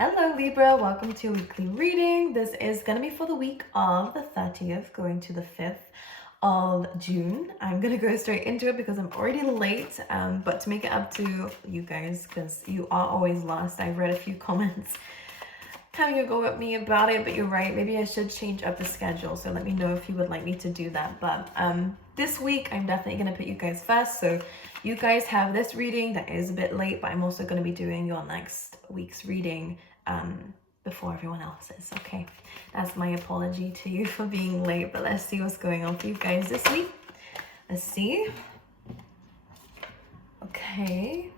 Hello Libra, welcome to a weekly reading. This is going to be for the week of the 30th going to the 5th of June. I'm going to go straight into it because I'm already late, but to make it up to you guys, because you are always lost. I've read a few comments having a go at me about it, but you're right, maybe I should change up the schedule, so let me know if you would like me to do that. But this week I'm definitely going to put you guys first, so you guys have this reading that is a bit late, but I'm also going to be doing your next week's reading before everyone else's. Okay, that's my apology to you for being late, but let's see what's going on for you guys this week. Let's see. Okay,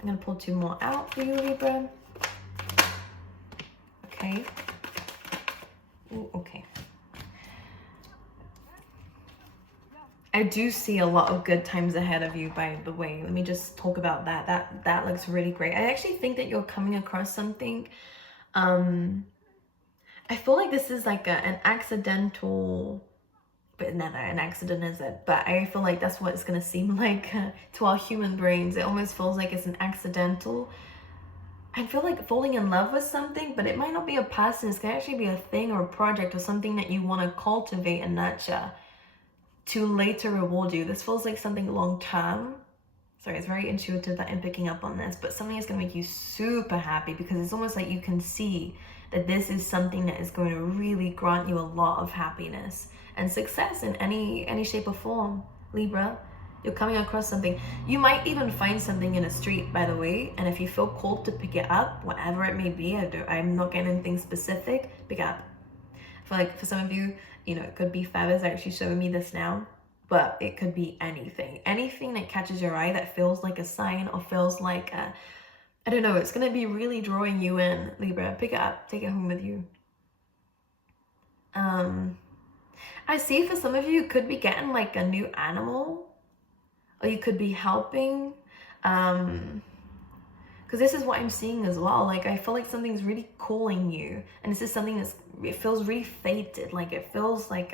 I'm gonna pull two more out for you, Libra. Okay. Ooh, okay. I do see a lot of good times ahead of you, by the way. Let me just talk about that. That looks really great. I actually think that you're coming across something. I feel like this is like an accidental, but never an accident, is it? But I feel like that's what it's gonna seem like to our human brains. It almost feels like it's an accidental. I feel like falling in love with something, but it might not be a person. It's gonna actually be a thing or a project or something that you want to cultivate and nurture to later reward you. This feels like something long term. Sorry, it's very intuitive that I'm picking up on this, but something is going to make you super happy because it's almost like you can see that this is something that is going to really grant you a lot of happiness and success in any shape or form, Libra. You're coming across something. You might even find something in a street, by the way, and if you feel called to pick it up, whatever it may be, I'm not getting anything specific, pick it up. I feel like for some of you, you know, it could be feathers actually showing me this now. But it could be anything that catches your eye that feels like a sign or feels like a, I don't know, it's going to be really drawing you in, Libra. Pick it up, take it home with you. I see for some of you, could be getting like a new animal, or you could be helping, because this is what I'm seeing as well. Like, I feel like something's really calling you, and this is something it feels really fated. Like, it feels like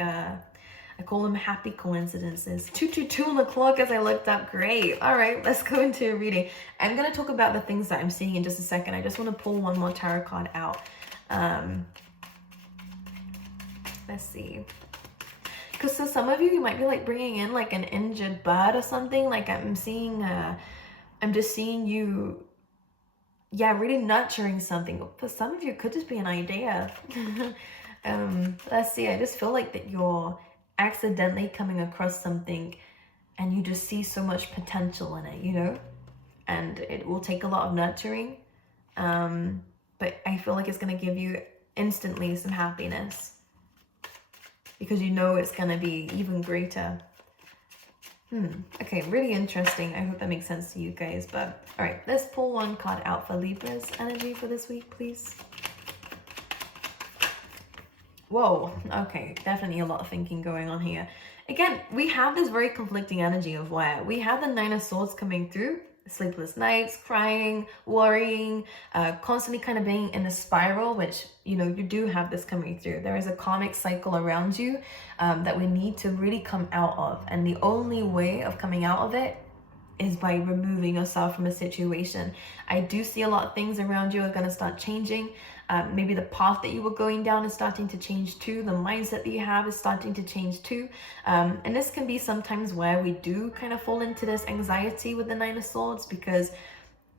I call them happy coincidences. 222 on the clock as I looked up. Great. All right, let's go into a reading. I'm going to talk about the things that I'm seeing in just a second. I just want to pull one more tarot card out. Let's see. Because so some of you might be like bringing in like an injured bird or something. Like I'm just seeing you, yeah, really nurturing something. For some of you, it could just be an idea. Let's see. I just feel like that you're accidentally coming across something and you just see so much potential in it, you know, and it will take a lot of nurturing, but I feel like it's going to give you instantly some happiness because you know it's going to be even greater. Okay, really interesting. I hope that makes sense to you guys. But all right, let's pull one card out for Libra's energy for this week, please. Whoa, okay, definitely a lot of thinking going on here. Again, we have this very conflicting energy of where we have the Nine of Swords coming through, sleepless nights, crying, worrying, constantly kind of being in a spiral, which, you know, you do have this coming through. There is a karmic cycle around you that we need to really come out of. And the only way of coming out of it is by removing yourself from a situation. I do see a lot of things around you are going to start changing. Maybe the path that you were going down is starting to change too. The mindset that you have is starting to change too. And this can be sometimes where we do kind of fall into this anxiety with the Nine of Swords because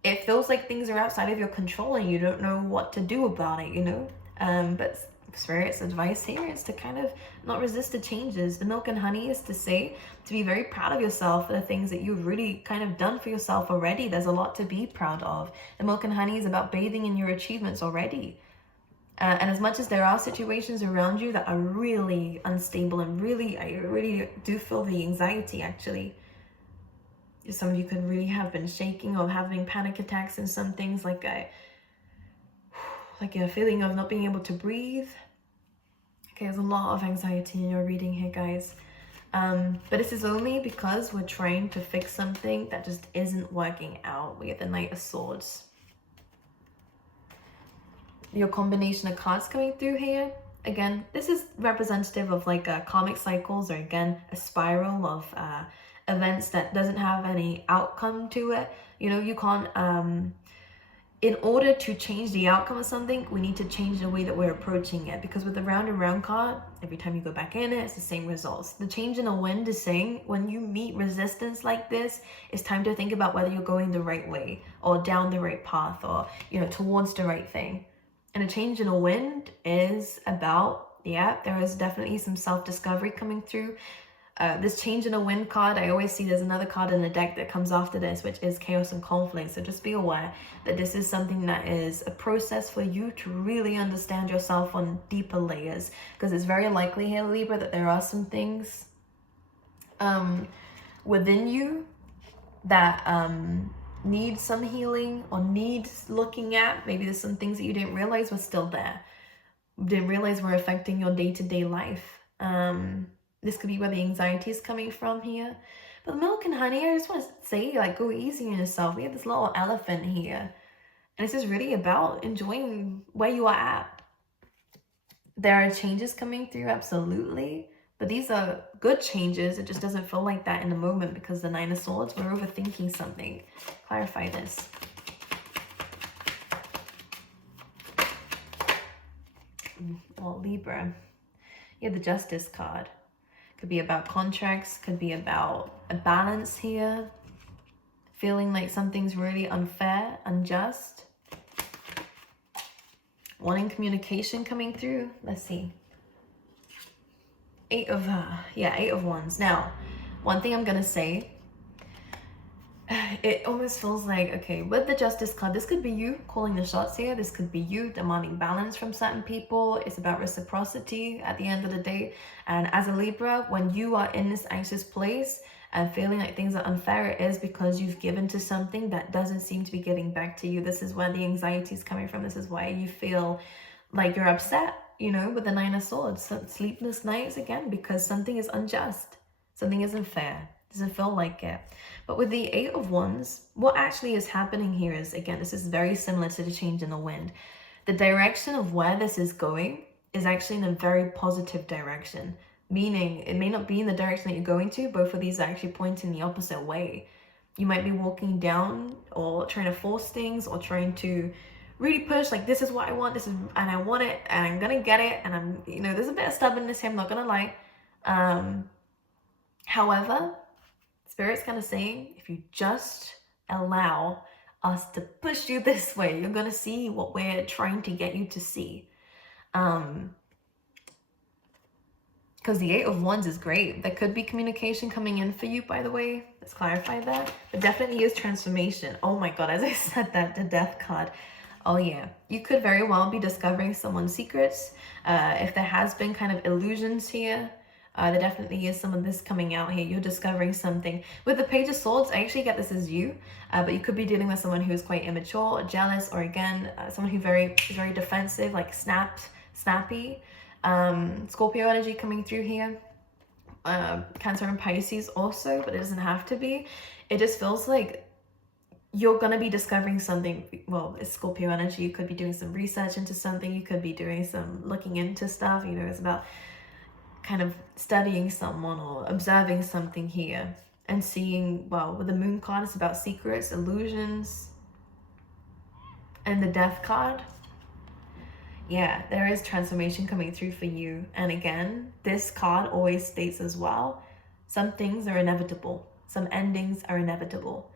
it feels like things are outside of your control and you don't know what to do about it, you know? But Spirit's advice here is to kind of not resist the changes. The milk and honey is to say to be very proud of yourself for the things that you've really kind of done for yourself already. There's a lot to be proud of. The milk and honey is about bathing in your achievements already. And as much as there are situations around you that are really unstable and I really do feel the anxiety actually. Some of you could really have been shaking or having panic attacks and some things like a feeling of not being able to breathe. Okay, there's a lot of anxiety in your reading here, guys. But this is only because we're trying to fix something that just isn't working out. We get the Knight of Swords. Your combination of cards coming through here. Again, this is representative of like karmic cycles, or again, a spiral of events that doesn't have any outcome to it. You know, you can't in order to change the outcome of something, we need to change the way that we're approaching it. Because with the round and round card, every time you go back in it, it's the same results. The change in the wind is saying when you meet resistance like this, it's time to think about whether you're going the right way or down the right path or, towards the right thing. And a change in the wind is about, there is definitely some self-discovery coming through. This change in a wind card, I always see there's another card in the deck that comes after this, which is chaos and conflict. So just be aware that this is something that is a process for you to really understand yourself on deeper layers, because it's very likely here, Libra, that there are some things within you that need some healing or needs looking at. Maybe there's some things that you didn't realize were still there, didn't realize were affecting your day-to-day life. This could be where the anxiety is coming from here. But milk and honey, I just want to say, go easy on yourself. We have this little elephant here. And it's just really about enjoying where you are at. There are changes coming through, absolutely. But these are good changes. It just doesn't feel like that in the moment because the Nine of Swords, we're overthinking something. Clarify this. Well, Libra. You have the Justice card. Could be about contracts, could be about a balance here. Feeling like something's really unfair, unjust. Wanting communication coming through. Let's see. Eight of Wands. Now, one thing I'm going to say, it almost feels like, okay, with the Justice card, this could be you calling the shots here. This could be you demanding balance from certain people. It's about reciprocity at the end of the day. And as a Libra, when you are in this anxious place and feeling like things are unfair, it is because you've given to something that doesn't seem to be giving back to you. This is where the anxiety is coming from. This is why you feel like you're upset, with the Nine of Swords. So sleepless nights again, because something is unjust. Something isn't fair. Doesn't feel like it. But with the Eight of Wands, what actually is happening here is, again, this is very similar to the change in the wind. The direction of where this is going is actually in a very positive direction. Meaning, it may not be in the direction that you're going to. Both of these are actually pointing the opposite way. You might be walking down or trying to force things or trying to really push, like, this is what I want, and I want it, and I'm gonna get it, and I'm, there's a bit of stubbornness here, I'm not gonna lie. However, Spirit's kind of saying, if you just allow us to push you this way, you're going to see what we're trying to get you to see. Because the Eight of Wands is great. There could be communication coming in for you, by the way. Let's clarify that. But definitely is transformation. Oh my God, as I said that, the Death card. Oh yeah. You could very well be discovering someone's secrets. If there has been kind of illusions here, there definitely is some of this coming out here. You're discovering something. With the Page of Swords, I actually get this as you, but you could be dealing with someone who is quite immature, or jealous, or again, someone who is very defensive, like snappy. Scorpio energy coming through here. Cancer and Pisces also, but it doesn't have to be. It just feels like you're going to be discovering something. Well, it's Scorpio energy. You could be doing some research into something. You could be doing some looking into stuff. It's about kind of studying someone or observing something here and seeing, well, with the Moon card, it's about secrets, illusions, and the Death card. Yeah, there is transformation coming through for you. And again, this card always states as well, some things are inevitable. Some endings are inevitable.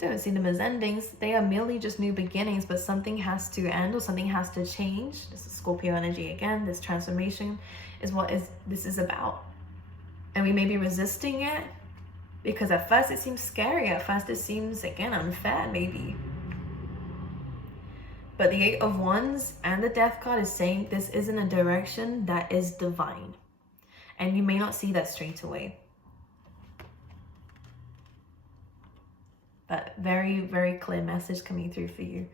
Don't see them as endings. They are merely just new beginnings, but something has to end or something has to change. This is Scorpio energy again. This transformation is what this is about. And we may be resisting it because at first it seems scary. At first it seems, again, unfair maybe. But the Eight of Wands and the Death card is saying this is in a direction that is divine. And you may not see that straight away. But very, very clear message coming through for you.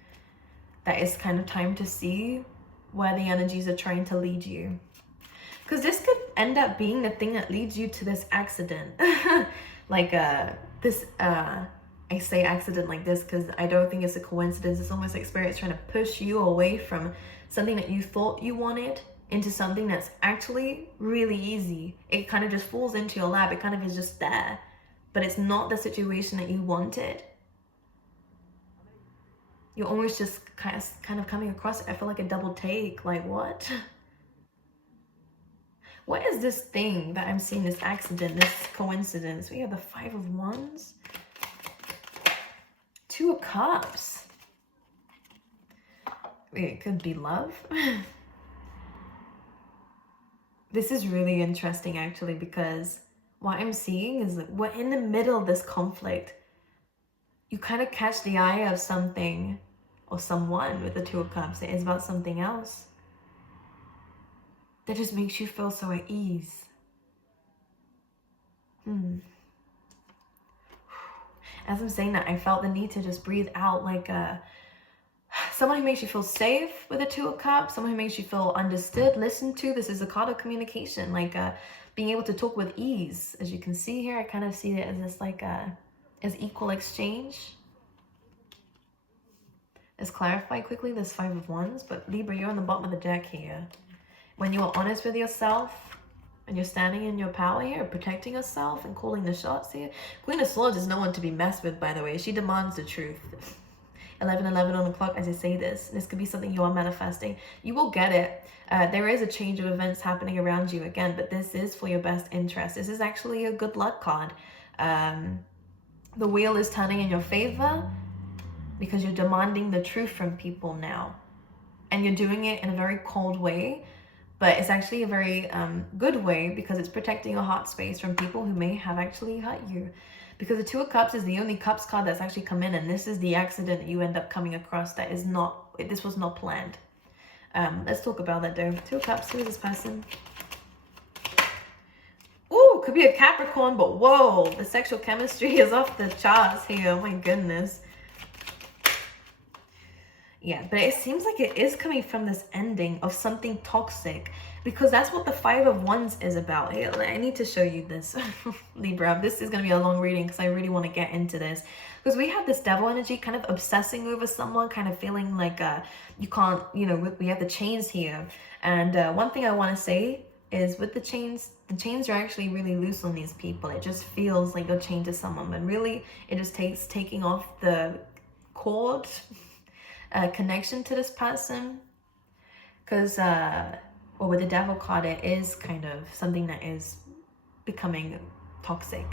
That it's kind of time to see where the energies are trying to lead you. Because this could end up being the thing that leads you to this accident. I say accident like this because I don't think it's a coincidence. It's almost like Spirit's trying to push you away from something that you thought you wanted into something that's actually really easy. It kind of just falls into your lap. It kind of is just there. But it's not the situation that you wanted. You're almost just kind of coming across, I feel like a double take. Like, what? What is this thing that I'm seeing, this accident, this coincidence? We have the Five of Wands. Two of Cups. Wait, it could be love. This is really interesting, actually, because what I'm seeing is that we're in the middle of this conflict. You kind of catch the eye of something or someone with the Two of Cups. It is about something else that just makes you feel so at ease. As I'm saying that, I felt the need to just breathe out, like someone who makes you feel safe with a Two of Cups, someone who makes you feel understood, listened to. This is a card of communication, like being able to talk with ease. As you can see here, I kind of see it as this like as equal exchange. Let's clarify quickly this Five of Wands, but Libra, you're on the bottom of the deck here. When you are honest with yourself and you're standing in your power here, protecting yourself and calling the shots here. Queen of Swords is no one to be messed with, by the way. She demands the truth. 11:11 on the clock as I say this. This could be something you are manifesting. You will get it. There is a change of events happening around you again, but this is for your best interest. This is actually a good luck card. The wheel is turning in your favor because you're demanding the truth from people now. And you're doing it in a very cold way, but it's actually a very good way because it's protecting your heart space from people who may have actually hurt you. Because the Two of Cups is the only Cups card that's actually come in, and this is the accident that you end up coming across that is not, this was not planned. Let's talk about that though. Two of Cups, who is this person? Ooh, could be a Capricorn, but whoa, the sexual chemistry is off the charts here. Oh my goodness. Yeah, but it seems like it is coming from this ending of something toxic, because that's what the Five of Wands is about. I need to show you this, Libra. This is going to be a long reading because I really want to get into this. Because we have this devil energy kind of obsessing over someone, kind of feeling like you can't, you know, we have the chains here. And one thing I want to say is with the chains are actually really loose on these people. It just feels like you're chained to someone, but really it just takes taking off the cord connection to this person. Because well, with the devil card, it is kind of something that is becoming toxic.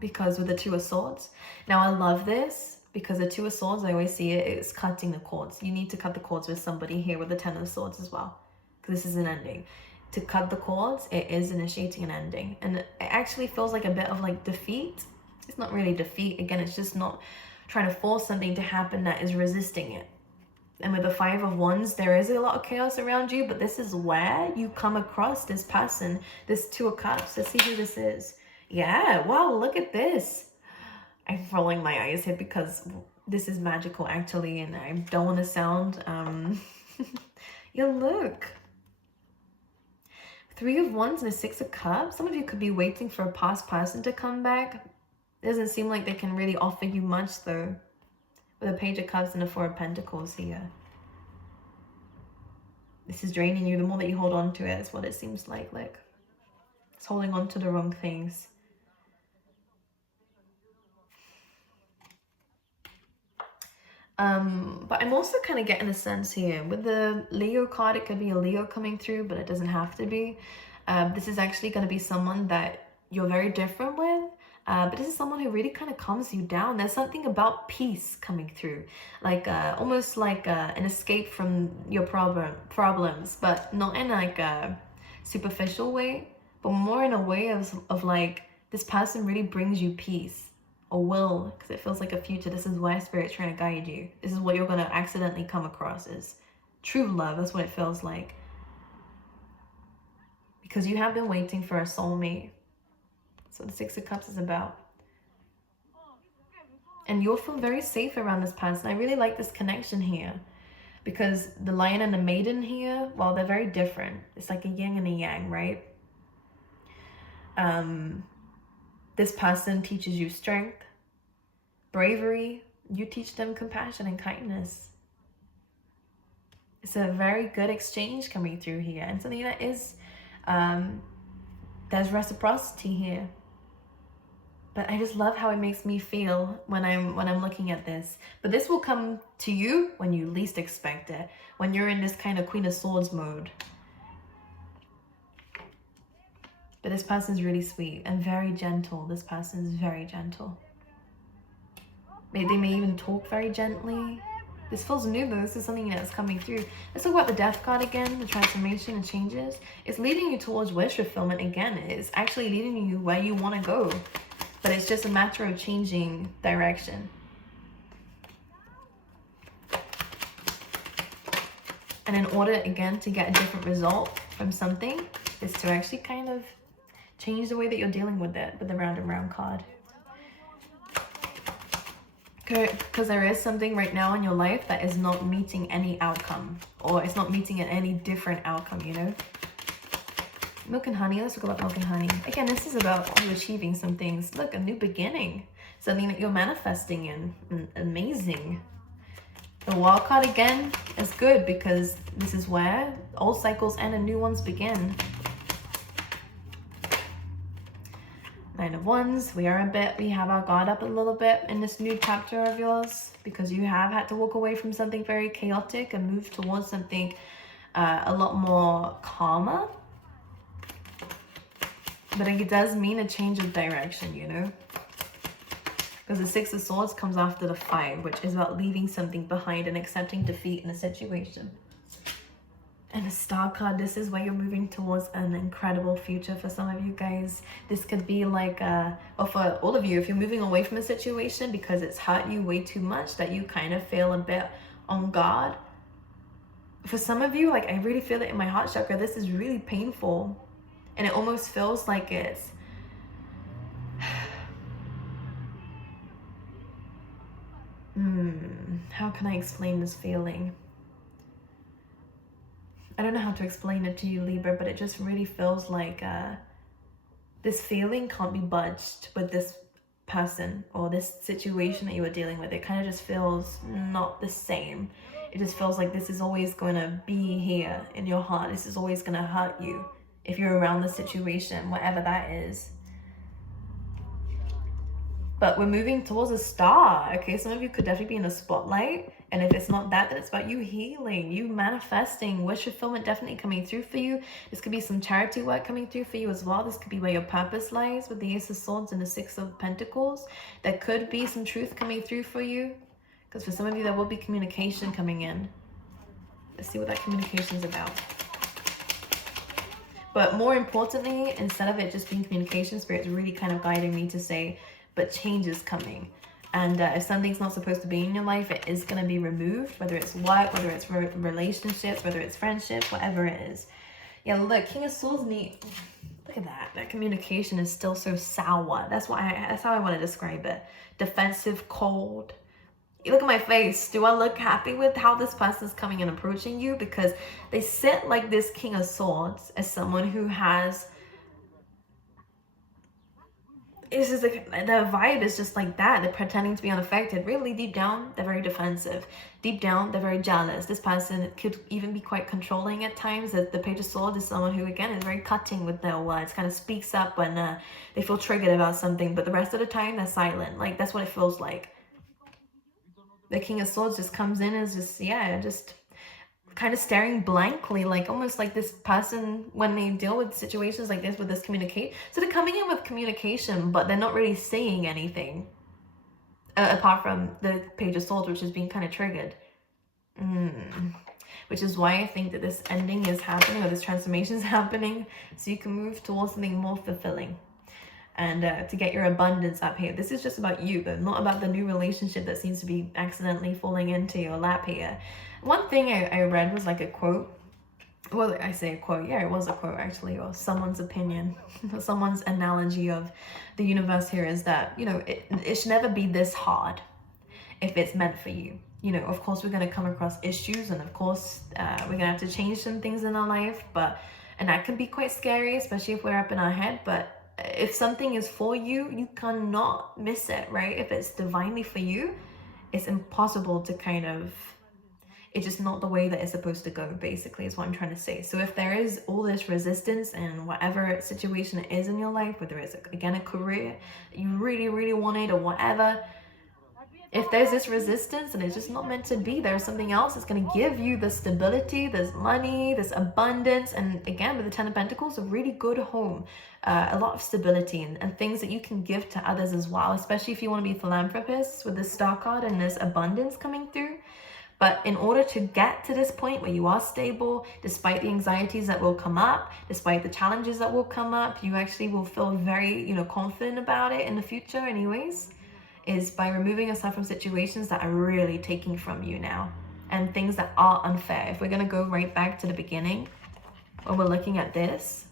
Because with the Two of Swords, now I love this because the Two of Swords, I always see it, it's cutting the cords. You need to cut the cords with somebody here with the Ten of Swords as well, because this is an ending. To cut the cords, it is initiating an ending, and it actually feels like a bit of like defeat. It's not really defeat. Again, it's just not trying to force something to happen that is resisting it. And with the Five of Wands, there is a lot of chaos around you, but this is where you come across this person, this Two of Cups. Let's see who this is. Yeah, wow, look at this. I'm rolling my eyes here because this is magical, actually, and I don't want to sound... yeah, look. Three of Wands and a Six of Cups. Some of you could be waiting for a past person to come back. It doesn't seem like they can really offer you much, though. With a Page of Cups and a Four of Pentacles here. This is draining you. The more that you hold on to it, it's what it seems like. Like, it's holding on to the wrong things. But I'm also kind of getting a sense here. With the Leo card, it could be a Leo coming through, but it doesn't have to be. This is actually going to be someone that you're very different with. But this is someone who really kind of calms you down. There's something about peace coming through, like almost like an escape from your problems, but not in like a superficial way, but more in a way of like this person really brings you peace, or will, because it feels like a future. This is where Spirit's trying to guide you. This is what you're going to accidentally come across is true love. That's what it feels like, because you have been waiting for a soulmate. So the Six of Cups is about. And you'll feel very safe around this person. I really like this connection here. Because the Lion and the Maiden here, well, they're very different. It's like a yin and a yang, right? This person teaches you strength, bravery. You teach them compassion and kindness. It's a very good exchange coming through here. And something that is, there's reciprocity here. But I just love how it makes me feel when I'm looking at this. But this will come to you when you least expect it, when you're in this kind of Queen of Swords mode. But this person's really sweet and very gentle. This person is very gentle. They may even talk very gently. This feels new though. This is something that's coming through. Let's talk about the Death card again, the transformation and changes. It's leading you towards wish fulfillment again. It's actually leading you where you want to go. But it's just a matter of changing direction. And in order, again, to get a different result from something, is to actually kind of change the way that you're dealing with it, with the round and round card. Because there is something right now in your life that is not meeting any outcome, or it's not meeting any different outcome, you know? Milk and honey. Let's talk about milk and honey. Again, this is about you achieving some things. Look, a new beginning. Something that you're manifesting in. Amazing. The wild card again is good because this is where old cycles end and new ones begin. Nine of Wands. We have our guard up a little bit in this new chapter of yours because you have had to walk away from something very chaotic and move towards something a lot more calmer. But it does mean a change of direction, you know? Because the Six of Swords comes after the Five, which is about leaving something behind and accepting defeat in a situation. And the Star card, this is where you're moving towards an incredible future for some of you guys. This could be like, or for all of you, if you're moving away from a situation because it's hurt you way too much, that you kind of feel a bit on guard. For some of you, like I really feel it in my heart chakra, this is really painful. And it almost feels like it's how can I explain this feeling? I don't know how to explain it to you, Libra, but it just really feels like this feeling can't be budged with this person or this situation that you are dealing with. It kind of just feels not the same. It just feels like this is always going to be here in your heart. This is always going to hurt you if you're around the situation, whatever that is. But we're moving towards a star, okay? Some of you could definitely be in a spotlight. And if it's not that, then it's about you healing, you manifesting, wish fulfillment definitely coming through for you. This could be some charity work coming through for you as well. This could be where your purpose lies with the Ace of Swords and the Six of Pentacles. There could be some truth coming through for you. Because for some of you, there will be communication coming in. Let's see what that communication is about. But more importantly, instead of it just being communication, Spirit's really kind of guiding me to say, but change is coming. And if something's not supposed to be in your life, it is going to be removed, whether it's work, whether it's relationships, whether it's friendships, whatever it is. Yeah, look, King of Swords, neat. Look at that. That communication is still so sour. That's how I want to describe it. Defensive, cold. You look at my face. Do I look happy with how this person's coming and approaching you? Because they sit like this King of Swords as someone who has... It's just like the vibe is just like that. They're pretending to be unaffected. Really deep down, they're very defensive. Deep down, they're very jealous. This person could even be quite controlling at times. The Page of Swords is someone who, again, is very cutting with their words. Kind of speaks up when they feel triggered about something. But the rest of the time, they're silent. Like, that's what it feels like. The King of Swords just comes in as just, yeah, just kind of staring blankly, like almost like this person, when they deal with situations like this with this communicate, so they're coming in with communication, but they're not really saying anything apart from the Page of Swords, which is being kind of triggered. Which is why I think that this ending is happening, or this transformation is happening, so you can move towards something more fulfilling. And to get your abundance up here. This is just about you, but not about the new relationship that seems to be accidentally falling into your lap here. One thing I read was like a quote. Well, I say a quote. Yeah, it was a quote actually, or someone's opinion. Someone's analogy of the universe here is that, you know, it should never be this hard if it's meant for you. You know, of course, we're going to come across issues, and of course, we're going to have to change some things in our life. And that can be quite scary, especially if we're up in our head. But if something is for you, you cannot miss it, right? If it's divinely for you, it's impossible to kind of... It's just not the way that it's supposed to go, basically, is what I'm trying to say. So if there is all this resistance in whatever situation it is in your life, whether it's, again, a career that you really, really wanted or whatever, if there's this resistance and it's just not meant to be, there's something else that's going to give you the stability, this money, this abundance, and again, with the Ten of Pentacles, a really good home, a lot of stability and things that you can give to others as well, especially if you want to be philanthropists with this Star card and this abundance coming through. But in order to get to this point where you are stable, despite the anxieties that will come up, despite the challenges that will come up, you actually will feel very, confident about it in the future anyways, is by removing yourself from situations that are really taking from you now and things that are unfair. If we're going to go right back to the beginning, when we're looking at this,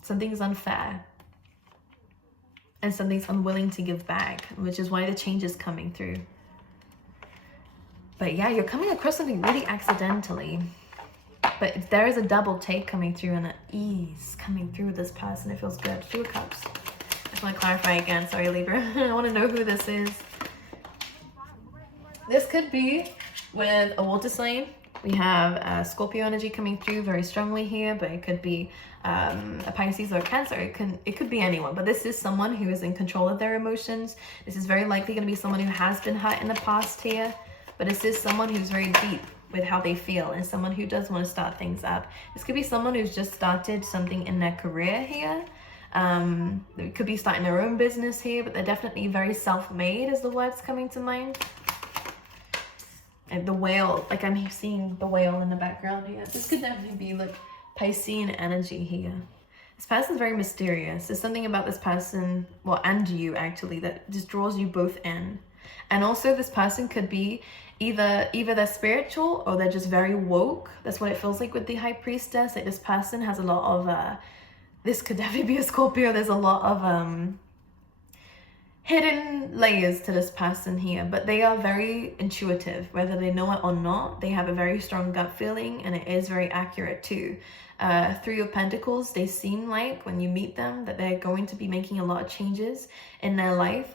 something's unfair and something's unwilling to give back, which is why the change is coming through. But yeah, you're coming across something really accidentally, but there is a double take coming through and an ease coming through with this person. It feels good. Two of Cups. I want to clarify again, sorry Libra. I want to know who this is. This could be with a water sign. We have Scorpio energy coming through very strongly here, but it could be a Pisces or a Cancer. It could be anyone, but this is someone who is in control of their emotions. This is very likely going to be someone who has been hurt in the past here, but this is someone who's very deep with how they feel and someone who does want to start things up. This could be someone who's just started something in their career here. They could be starting their own business here, but they're definitely very self-made is the words coming to mind. And the whale, like I'm seeing the whale in the background here. This could definitely be like Piscean energy here. This person's very mysterious. There's something about this person, well, and you actually, that just draws you both in. And also this person could be either they're spiritual or they're just very woke. That's what it feels like with the High Priestess. Like this person has a lot of this could definitely be a Scorpio. There's a lot of hidden layers to this person here, but they are very intuitive, whether they know it or not. They have a very strong gut feeling, and it is very accurate too. Three of Pentacles, they seem like when you meet them that they're going to be making a lot of changes in their life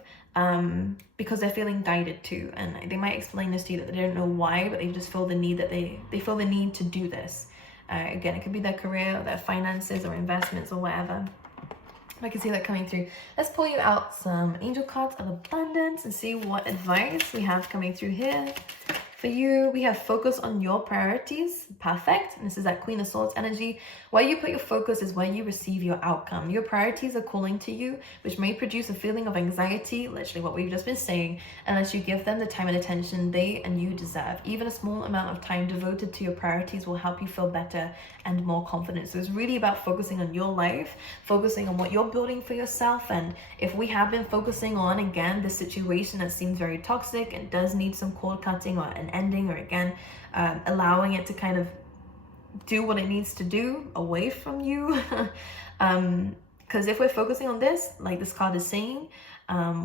because they're feeling guided too, and they might explain this to you that they don't know why, but they just feel the need that they feel the need to do this. Again, it could be their career or their finances or investments or whatever. I can see that coming through. Let's pull you out some angel cards of abundance and see what advice we have coming through here. For you, we have focus on your priorities. Perfect. And this is that Queen of Swords energy. Where you put your focus is where you receive your outcome. Your priorities are calling to you, which may produce a feeling of anxiety, literally what we've just been saying, unless you give them the time and attention they and you deserve. Even a small amount of time devoted to your priorities will help you feel better and more confident. So it's really about focusing on your life, focusing on what you're building for yourself. And if we have been focusing on, again, this situation that seems very toxic and does need some cord cutting or an ending, or again, allowing it to kind of do what it needs to do away from you. Because if we're focusing on this, like this card is saying,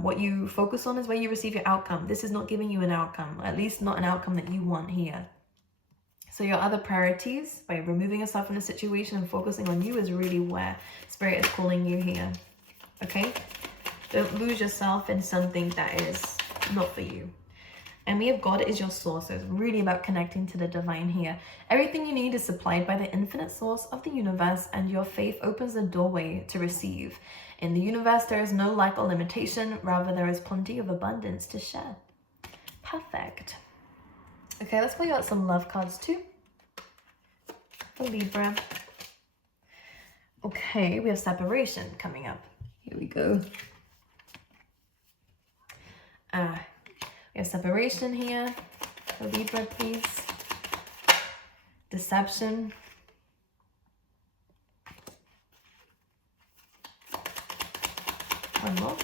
what you focus on is where you receive your outcome. This is not giving you an outcome, at least not an outcome that you want here. So your other priorities, by removing yourself from the situation and focusing on you, is really where Spirit is calling you here. Okay? Don't lose yourself in something that is not for you. And we have God is your source. So it's really about connecting to the divine here. Everything you need is supplied by the infinite source of the universe, and your faith opens the doorway to receive. In the universe, there is no lack or limitation. Rather, there is plenty of abundance to share. Perfect. Okay, let's pull out some love cards too for Libra. Okay, we have separation coming up. Here we go. We have separation here for Libra, please. Deception. One more.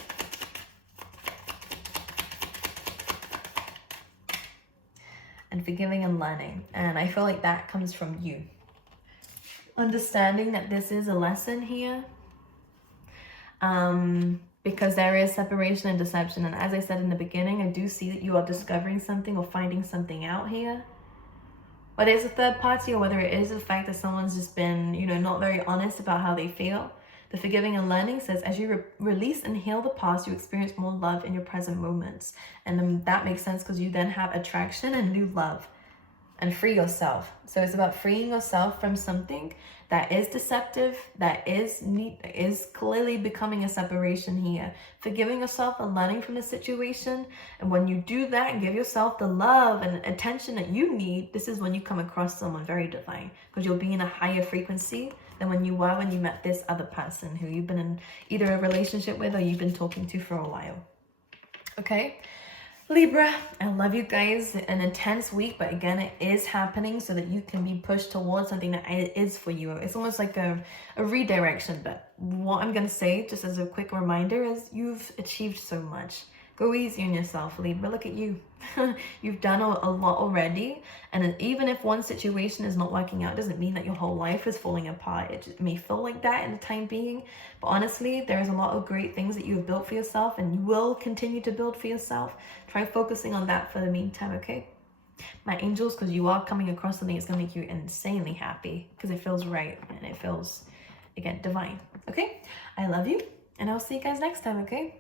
And forgiving and learning. And I feel like that comes from you. Understanding that this is a lesson here. Because there is separation and deception. And as I said in the beginning, I do see that you are discovering something or finding something out here. Whether it's a third party or whether it is the fact that someone's just been, not very honest about how they feel. The forgiving and learning says, as you release and heal the past, you experience more love in your present moments. And that makes sense because you then have attraction and new love and free yourself. So it's about freeing yourself from something that is deceptive, that is clearly becoming a separation here. Forgiving yourself and learning from the situation. And when you do that and give yourself the love and attention that you need, this is when you come across someone very divine, because you'll be in a higher frequency than when you were when you met this other person who you've been in either a relationship with or you've been talking to for a while. Okay? Libra, I love you guys. An intense week, but again, it is happening so that you can be pushed towards something that is for you. It's almost like a redirection, but what I'm going to say, just as a quick reminder, is you've achieved so much. Go easy on yourself, Libra. Look at you. You've done a lot already. And even if one situation is not working out, doesn't mean that your whole life is falling apart. It may feel like that in the time being. But honestly, there is a lot of great things that you have built for yourself and you will continue to build for yourself. Try focusing on that for the meantime, okay? My angels, because you are coming across something that's going to make you insanely happy because it feels right and it feels, again, divine. Okay? I love you and I'll see you guys next time, okay?